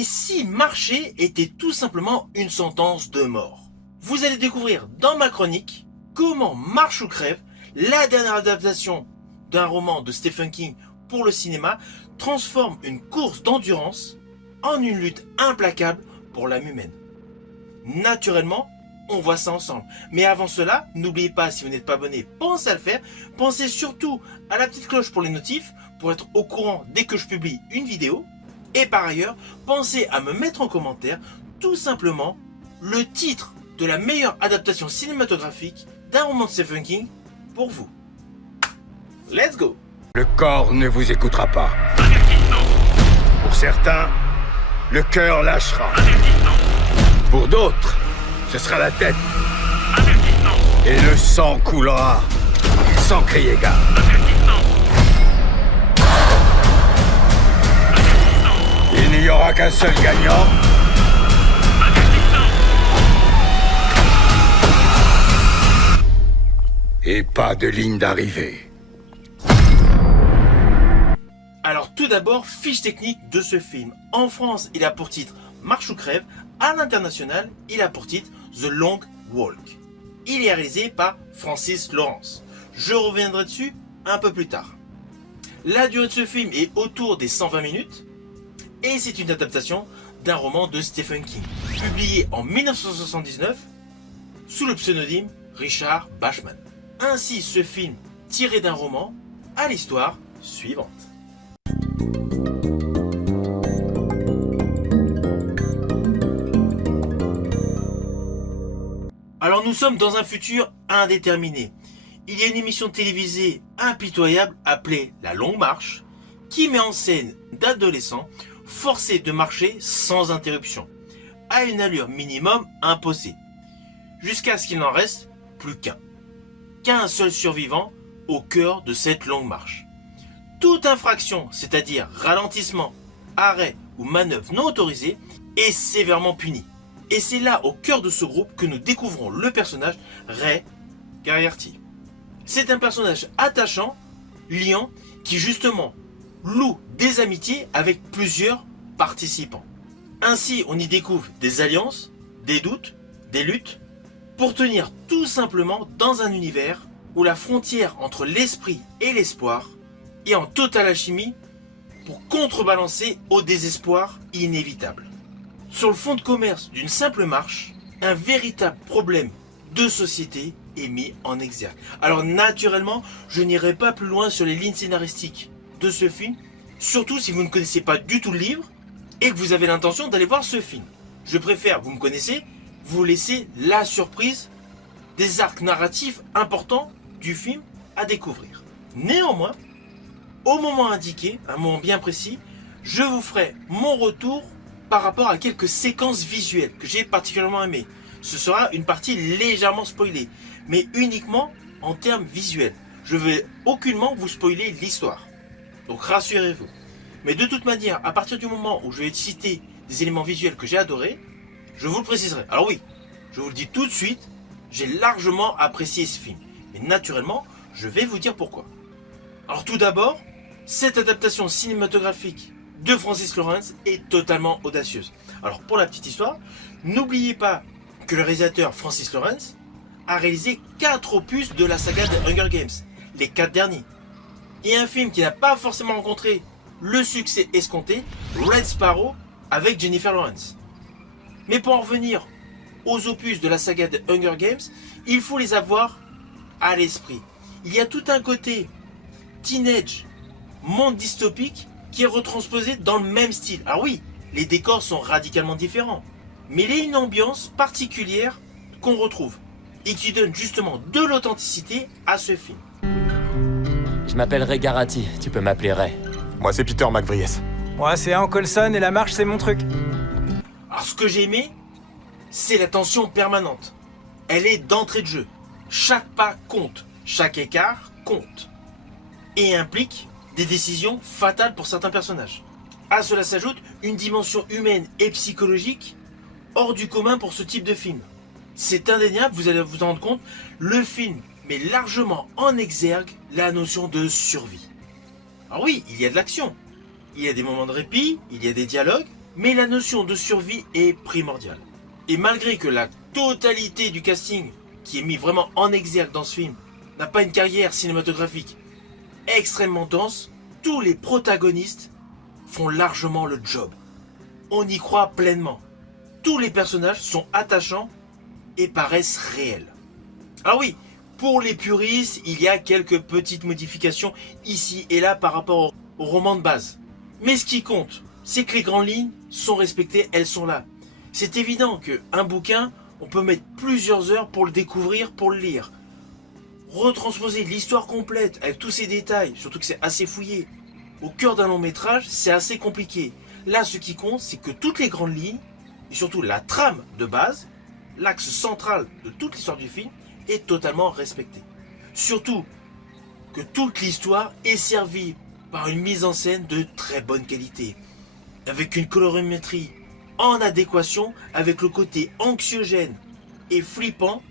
Et si marcher était tout simplement une sentence de mort? Vous allez découvrir dans ma chronique comment Marche ou crève, la dernière adaptation d'un roman de Stephen King pour le cinéma, transforme une course d'endurance en une lutte implacable pour l'âme humaine. Naturellement, on voit ça ensemble. Mais avant cela, n'oubliez pas, si vous n'êtes pas abonné, pensez à le faire. Pensez surtout à la petite cloche pour les notifs, pour être au courant dès que je publie une vidéo. Et par ailleurs, pensez à me mettre en commentaire tout simplement le titre de la meilleure adaptation cinématographique d'un roman de Stephen King pour vous. Let's go! Le corps ne vous écoutera pas. Pour certains, le cœur lâchera. Pour d'autres, ce sera la tête. Et le sang coulera sans crier gare. Il n'y aura qu'un seul gagnant. Et pas de ligne d'arrivée. Alors tout d'abord, fiche technique de ce film. En France, il a pour titre Marche ou crève. À l'international, il a pour titre The Long Walk. Il est réalisé par Francis Lawrence. Je reviendrai dessus un peu plus tard. La durée de ce film est autour des 120 minutes et c'est une adaptation d'un roman de Stephen King, publié en 1979 sous le pseudonyme Richard Bachman. Ainsi, ce film, tiré d'un roman, a l'histoire suivante. Alors nous sommes dans un futur indéterminé. Il y a une émission télévisée impitoyable appelée La Longue Marche qui met en scène d'adolescents forcés de marcher sans interruption, à une allure minimum imposée, jusqu'à ce qu'il n'en reste plus qu'un seul survivant au cœur de cette longue marche. Toute infraction, c'est-à-dire ralentissement, arrêt ou manœuvre non autorisée, est sévèrement punie. Et c'est là, au cœur de ce groupe, que nous découvrons le personnage Ray Garrity. C'est un personnage attachant, liant, qui justement loue des amitiés avec plusieurs participants. Ainsi, on y découvre des alliances, des doutes, des luttes, pour tenir tout simplement dans un univers où la frontière entre l'esprit et l'espoir est en totale alchimie pour contrebalancer au désespoir inévitable. Sur le fond de commerce d'une simple marche, un véritable problème de société est mis en exergue. Alors naturellement, je n'irai pas plus loin sur les lignes scénaristiques de ce film, surtout si vous ne connaissez pas du tout le livre et que vous avez l'intention d'aller voir ce film. Je préfère, vous me connaissez, vous laisser la surprise des arcs narratifs importants du film à découvrir. Néanmoins, au moment indiqué, un moment bien précis, je vous ferai mon retour par rapport à quelques séquences visuelles que j'ai particulièrement aimées. Ce sera une partie légèrement spoilée, mais uniquement en termes visuels. Je ne vais aucunement vous spoiler l'histoire. Donc rassurez-vous. Mais de toute manière, à partir du moment où je vais citer des éléments visuels que j'ai adorés, je vous le préciserai. Alors oui, je vous le dis tout de suite, j'ai largement apprécié ce film. Mais naturellement, je vais vous dire pourquoi. Alors tout d'abord, cette adaptation cinématographique de Francis Lawrence est totalement audacieuse. Alors pour la petite histoire, n'oubliez pas que le réalisateur Francis Lawrence a réalisé 4 opus de la saga de Hunger Games, les 4 derniers. Et un film qui n'a pas forcément rencontré le succès escompté, Red Sparrow avec Jennifer Lawrence. Mais pour en revenir aux opus de la saga de Hunger Games, il faut les avoir à l'esprit. Il y a tout un côté teenage, monde dystopique, qui est retransposé dans le même style. Alors oui, les décors sont radicalement différents, mais il y a une ambiance particulière qu'on retrouve et qui donne justement de l'authenticité à ce film. Je m'appelle Ray Garrity, tu peux m'appeler Ray. Moi, c'est Peter McVries. Moi, c'est Hank Colson et la marche, c'est mon truc. Alors ce que j'ai aimé, c'est la tension permanente. Elle est d'entrée de jeu. Chaque pas compte, chaque écart compte. Et implique des décisions fatales pour certains personnages. À cela s'ajoute une dimension humaine et psychologique hors du commun pour ce type de film. C'est indéniable, vous allez vous en rendre compte, le film met largement en exergue la notion de survie. Alors oui, il y a de l'action, il y a des moments de répit, il y a des dialogues, Mais la notion de survie est primordiale. Et malgré que la totalité du casting qui est mis vraiment en exergue dans ce film n'a pas une carrière cinématographique extrêmement dense, tous les protagonistes font largement le job. On y croit pleinement. Tous les personnages sont attachants et paraissent réels. Alors oui, pour les puristes, il y a quelques petites modifications ici et là par rapport au roman de base. Mais ce qui compte, c'est que les grandes lignes sont respectées, elles sont là. C'est évident qu'un bouquin, on peut mettre plusieurs heures pour le découvrir, pour le lire. Retransposer l'histoire complète avec tous ses détails, surtout que c'est assez fouillé, au cœur d'un long métrage, c'est assez compliqué. Là, ce qui compte, c'est que toutes les grandes lignes, et surtout la trame de base, l'axe central de toute l'histoire du film, est totalement respecté. Surtout que toute l'histoire est servie par une mise en scène de très bonne qualité, avec une colorimétrie en adéquation avec le côté anxiogène et flippant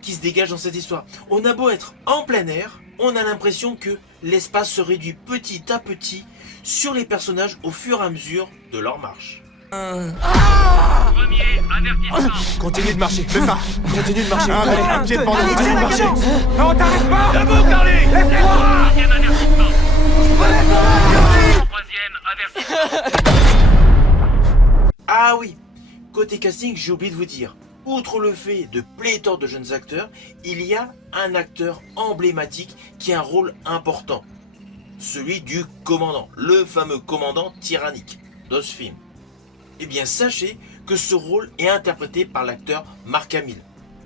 qui se dégage dans cette histoire. On a beau être en plein air, on a l'impression que l'espace se réduit petit à petit sur les personnages au fur et à mesure de leur marche. Premier avertissement. Continue de marcher, c'est ça. Continue de marcher. Allez, un pied devant allez, l'autre, continue de marcher. Non, t'arrêtes pas. Debout, Carly. Deuxième avertissement. Troisième avertissement. Ah oui, côté casting, j'ai oublié de vous dire. Outre le fait de pléthore de jeunes acteurs, il y a un acteur emblématique qui a un rôle important. Celui du commandant, le fameux commandant tyrannique de ce film. Eh bien sachez que ce rôle est interprété par l'acteur Mark Hamill.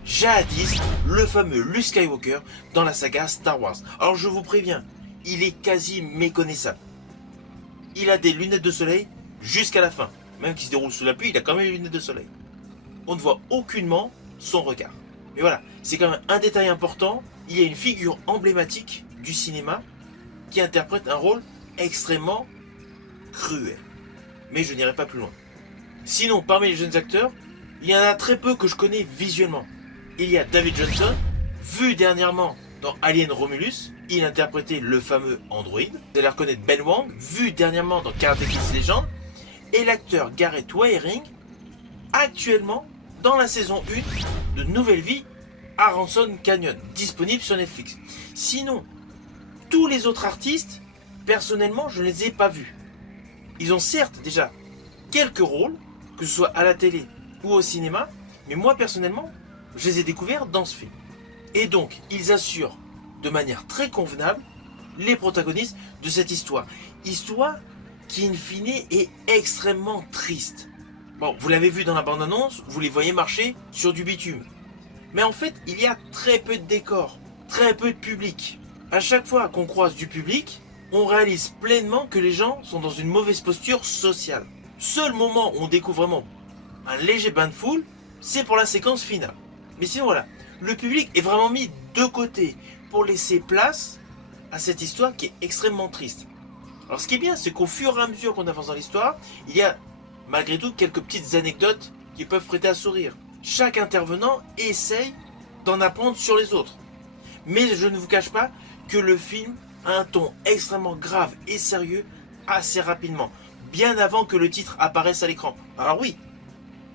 Jadis, le fameux Luke Skywalker dans la saga Star Wars. Alors je vous préviens, il est quasi méconnaissable. Il a des lunettes de soleil jusqu'à la fin. Même qu'il se déroule sous la pluie, il a quand même les lunettes de soleil. On ne voit aucunement son regard. Mais voilà, c'est quand même un détail important. Il y a une figure emblématique du cinéma qui interprète un rôle extrêmement cruel. Mais je n'irai pas plus loin. Sinon, parmi les jeunes acteurs, il y en a très peu que je connais visuellement. Il y a David Johnson, vu dernièrement dans Alien Romulus, il interprétait le fameux Android. Vous allez reconnaître Ben Wang, vu dernièrement dans Karate Kid Legend, et l'acteur Gareth Waring, actuellement dans la saison 1 de Nouvelle Vie à Ransom Canyon, disponible sur Netflix. Sinon, tous les autres artistes, personnellement, je ne les ai pas vus. Ils ont certes déjà quelques rôles, que ce soit à la télé ou au cinéma, mais moi personnellement, je les ai découverts dans ce film. Et donc, ils assurent de manière très convenable les protagonistes de cette histoire. Histoire qui, in fine, est extrêmement triste. Bon, vous l'avez vu dans la bande-annonce, vous les voyez marcher sur du bitume. Mais en fait, il y a très peu de décors, très peu de public. À chaque fois qu'on croise du public, on réalise pleinement que les gens sont dans une mauvaise posture sociale. Seul moment où on découvre vraiment un léger bain de foule, c'est pour la séquence finale. Mais sinon voilà, le public est vraiment mis de côté pour laisser place à cette histoire qui est extrêmement triste. Alors ce qui est bien, c'est qu'au fur et à mesure qu'on avance dans l'histoire, il y a malgré tout quelques petites anecdotes qui peuvent prêter à sourire. Chaque intervenant essaye d'en apprendre sur les autres. Mais je ne vous cache pas que le film a un ton extrêmement grave et sérieux assez rapidement, bien avant que le titre apparaisse à l'écran. Alors oui,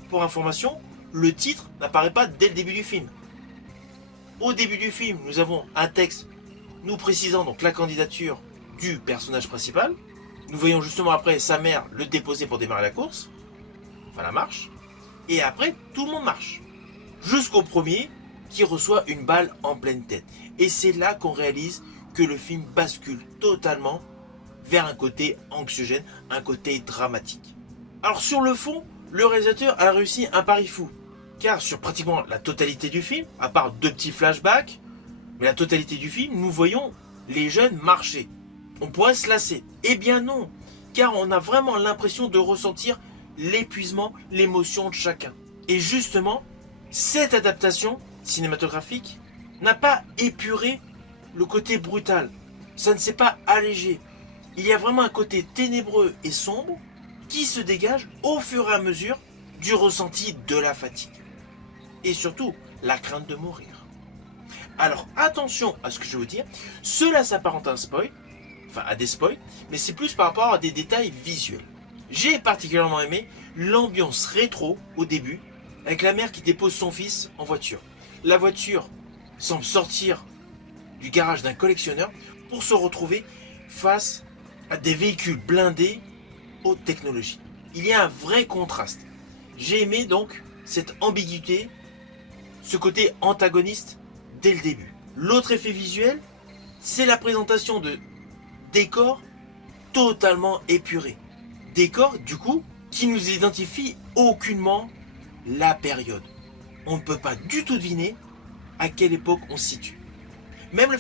pour information, le titre n'apparaît pas dès le début du film. Au début du film, nous avons un texte nous précisant donc la candidature du personnage principal. Nous voyons justement après sa mère le déposer pour démarrer la course, enfin la marche, et après tout le monde marche, jusqu'au premier qui reçoit une balle en pleine tête. Et c'est là qu'on réalise que le film bascule totalement vers un côté anxiogène, un côté dramatique. Alors sur le fond, le réalisateur a réussi un pari fou, car sur pratiquement la totalité du film, à part 2 petits flashbacks, mais la totalité du film, nous voyons les jeunes marcher. On pourrait se lasser. Eh bien non, car on a vraiment l'impression de ressentir l'épuisement, l'émotion de chacun. Et justement, cette adaptation cinématographique n'a pas épuré le côté brutal. Ça ne s'est pas allégé. Il y a vraiment un côté ténébreux et sombre qui se dégage au fur et à mesure du ressenti de la fatigue. Et surtout, la crainte de mourir. Alors attention à ce que je vais vous dire, cela s'apparente à un spoil, enfin à des spoils, mais c'est plus par rapport à des détails visuels. J'ai particulièrement aimé l'ambiance rétro au début, avec la mère qui dépose son fils en voiture. La voiture semble sortir du garage d'un collectionneur pour se retrouver face à des véhicules blindés haute technologie. Il y a un vrai contraste. J'ai aimé donc cette ambiguïté, ce côté antagoniste dès le début. L'autre effet visuel, c'est la présentation de décors totalement épurés. Décors, du coup, qui nous identifient aucunement la période. On ne peut pas du tout deviner à quelle époque on se situe. Même le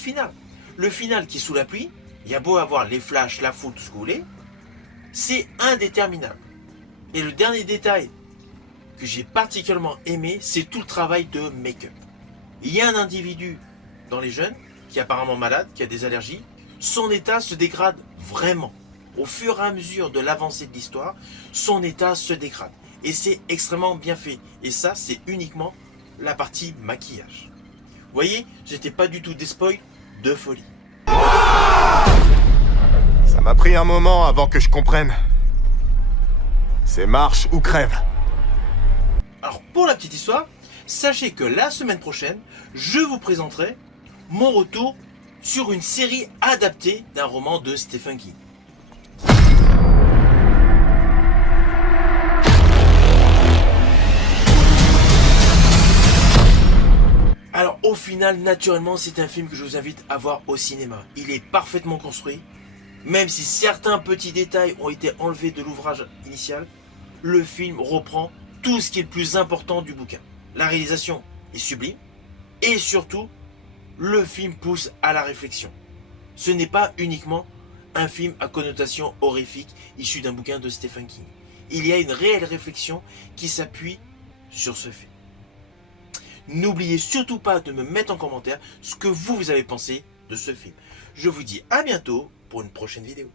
final qui est sous la pluie, il y a beau avoir les flashs, la foule, tout ce que vous voulez, c'est indéterminable. Et le dernier détail que j'ai particulièrement aimé, c'est tout le travail de make-up. Il y a un individu dans les jeunes qui est apparemment malade, qui a des allergies. Son état se dégrade vraiment. Au fur et à mesure de l'avancée de l'histoire, son état se dégrade. Et c'est extrêmement bien fait. Et ça, c'est uniquement la partie maquillage. Vous voyez, j'étais pas du tout des spoils de folie. Ça m'a pris un moment avant que je comprenne. C'est marche ou crève. Alors, pour la petite histoire, sachez que la semaine prochaine, je vous présenterai mon retour sur une série adaptée d'un roman de Stephen King. Alors au final, naturellement, c'est un film que je vous invite à voir au cinéma. Il est parfaitement construit, même si certains petits détails ont été enlevés de l'ouvrage initial, le film reprend tout ce qui est le plus important du bouquin. La réalisation est sublime, et surtout, le film pousse à la réflexion. Ce n'est pas uniquement un film à connotation horrifique issu d'un bouquin de Stephen King. Il y a une réelle réflexion qui s'appuie sur ce film. N'oubliez surtout pas de me mettre en commentaire ce que vous avez pensé de ce film. Je vous dis à bientôt pour une prochaine vidéo.